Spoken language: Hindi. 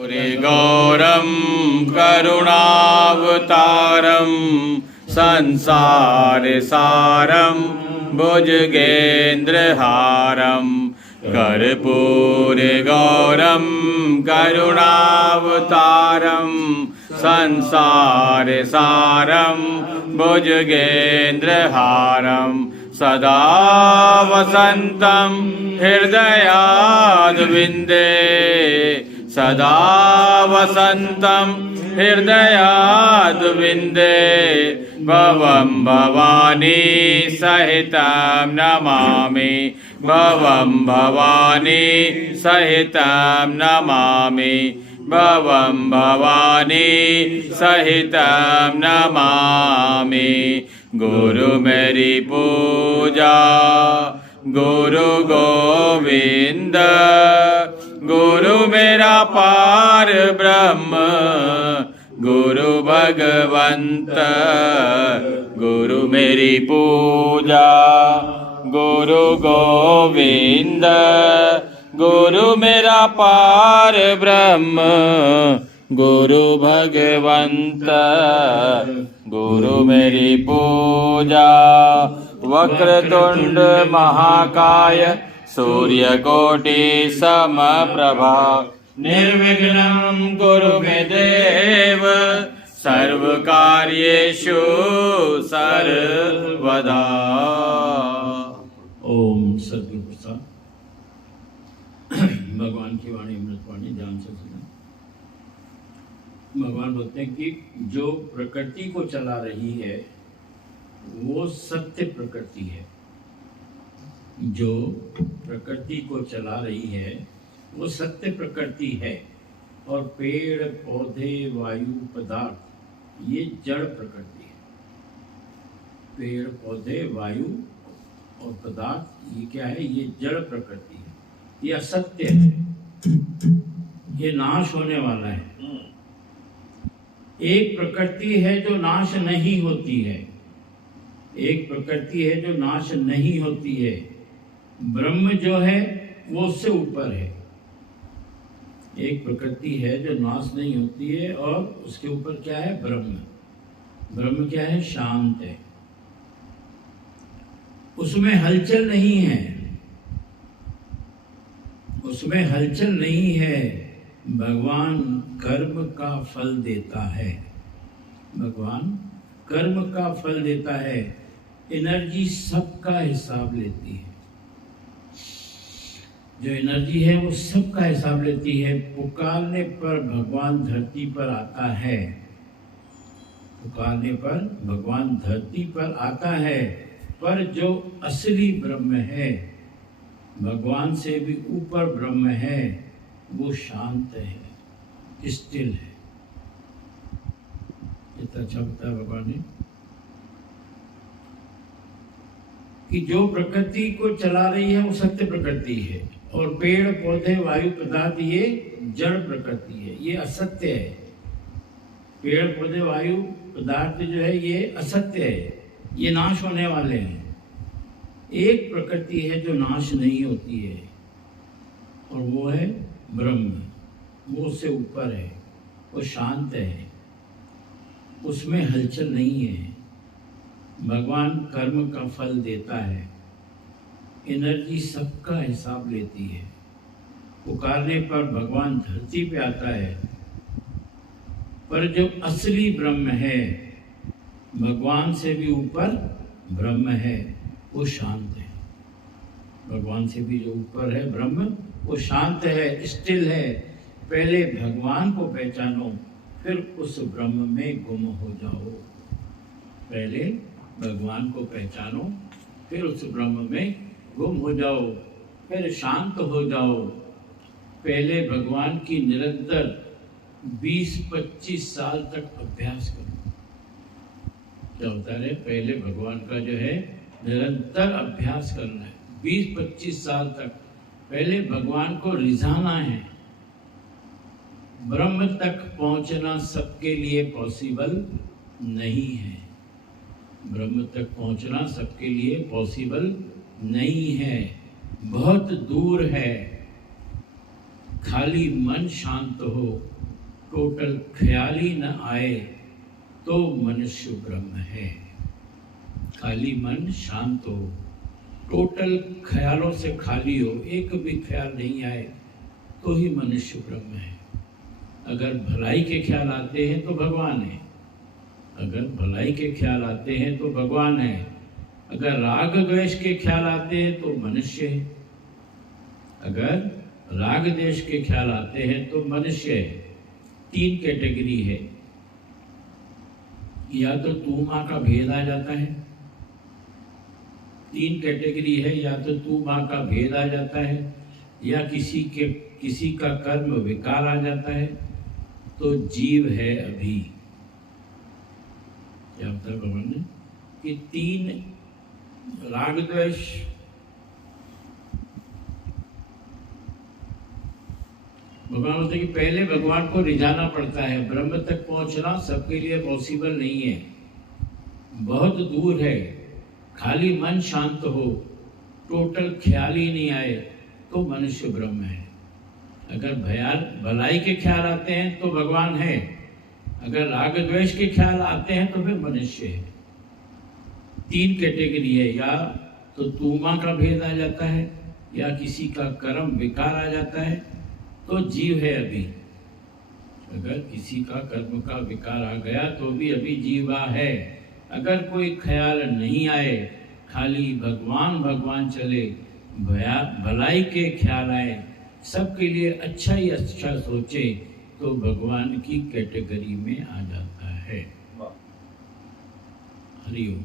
गौरं करुणावतारं संसारसारं भुजगेन्द्रहारं कर्पूरगौरं करुणावतारं संसारसारं भुजगेन्द्रहारं सदा वसन्तं हृदयारविन्दे सदा वसन्तं हृदयारविन्दे भवं भवानी सहितं नमामि भवं भवानी सहितं नमामि भवं भवानी सहितं नमामि। गुरु मेरी पूजा गुरु गोविंद गुरु मेरा पार ब्रह्म गुरु भगवंत गुरु मेरी पूजा गुरु गोविंद गुरु मेरा पार ब्रह्म गुरु भगवंत गुरु मेरी पूजा। वक्रतुंड महाकाय सूर्यकोटि समप्रभा निर्विघ्नं कुरु मे देव सर्वकार्येषु सर्वदा। ओम सद्गुरु प्रसाद। भगवान की वाणी अमृतवाणी ध्यान से सुना। भगवान बोलते हैं कि जो प्रकृति को चला रही है वो सत्य प्रकृति है। जो प्रकृति को चला रही है वो सत्य प्रकृति है और पेड़ पौधे वायु पदार्थ ये जड़ प्रकृति है। पेड़ पौधे वायु और पदार्थ ये क्या है? ये जड़ प्रकृति है, ये असत्य है, ये नाश होने वाला है। एक प्रकृति है जो नाश नहीं होती है, एक प्रकृति है जो नाश नहीं होती है। ब्रह्म जो है वो उससे ऊपर है। एक प्रकृति है जो नाश नहीं होती है और उसके ऊपर क्या है? ब्रह्म। ब्रह्म क्या है? शांत है, उसमें हलचल नहीं है, उसमें हलचल नहीं है। भगवान कर्म का फल देता है, भगवान कर्म का फल देता है। एनर्जी सबका हिसाब लेती है, जो एनर्जी है वो सबका हिसाब लेती है। पुकारने पर भगवान धरती पर आता है, पुकारने पर भगवान धरती पर आता है। पर जो असली ब्रह्म है, भगवान से भी ऊपर ब्रह्म है, वो शांत है, स्थिल है। इतना अच्छा बताया भगवान ने कि जो प्रकृति को चला रही है वो सत्य प्रकृति है और पेड़ पौधे वायु पदार्थ ये जड़ प्रकृति है, ये असत्य है। पेड़ पौधे वायु पदार्थ जो है ये असत्य है, ये नाश होने वाले हैं। एक प्रकृति है जो नाश नहीं होती है और वो है ब्रह्म। वो उससे ऊपर है, वो शांत है, उसमें हलचल नहीं है। भगवान कर्म का फल देता है, एनर्जी सबका हिसाब लेती है। पुकारने पर भगवान धरती पे आता है। पर जो असली ब्रह्म है, भगवान से भी ऊपर ब्रह्म है, वो शांत है। भगवान से भी जो ऊपर है ब्रह्म, वो शांत है, स्थिल है। पहले भगवान को पहचानो, फिर उस ब्रह्म में गुम हो जाओ। पहले भगवान को पहचानो, फिर उस ब्रह्म में गुम हो जाओ, फिर शांत हो जाओ। पहले भगवान की निरंतर 20-25 साल तक अभ्यास करो। क्या होता है? पहले भगवान का जो है निरंतर अभ्यास करना है, 20-25 साल तक। पहले भगवान को रिझाना है। ब्रह्म तक पहुंचना सबके लिए पॉसिबल नहीं है। ब्रह्म तक पहुंचना सबके लिए पॉसिबल नहीं है, बहुत दूर है। खाली मन शांत हो, टोटल ख्याल ही न आए तो मनुष्य ब्रह्म है। खाली मन शांत हो, टोटल ख्यालों से खाली हो, एक भी ख्याल नहीं आए तो ही मनुष्य ब्रह्म है। अगर भलाई के ख्याल आते हैं तो भगवान है, अगर भलाई के ख्याल आते हैं तो भगवान है, अगर राग द्वेष के ख्याल आते हैं तो मनुष्य है, अगर राग द्वेष के ख्याल आते हैं तो मनुष्य है। 3 कैटेगरी है, या तो तू माँ का भेद आ जाता है, 3 कैटेगरी है, या तो तू माँ का भेद आ जाता है, या किसी का कर्म विकार आ जाता है, तो जीव है अभी। क्या बताया भगवान ने कि 3 राग द्वेष, भगवान बोलते कि पहले भगवान को रिझाना पड़ता है। ब्रह्म तक पहुंचना सबके लिए पॉसिबल नहीं है, बहुत दूर है। खाली मन शांत हो, टोटल ख्याल ही नहीं आए तो मनुष्य ब्रह्म है। अगर भलाई के ख्याल आते हैं तो भगवान है, अगर राग द्वेष के ख्याल आते हैं तो फिर मनुष्य है। 3 कैटेगरी है, या तो तूमा का भेद आ जाता है, या किसी का कर्म विकार आ जाता है तो जीव है अभी। अगर किसी का कर्म का विकार आ गया तो भी अभी जीवा है। अगर कोई ख्याल नहीं आए, खाली भगवान भगवान चले, भलाई के ख्याल आए, सबके लिए अच्छा ही अच्छा सोचे, तो भगवान की कैटेगरी में आ जाता है। हरि ओम।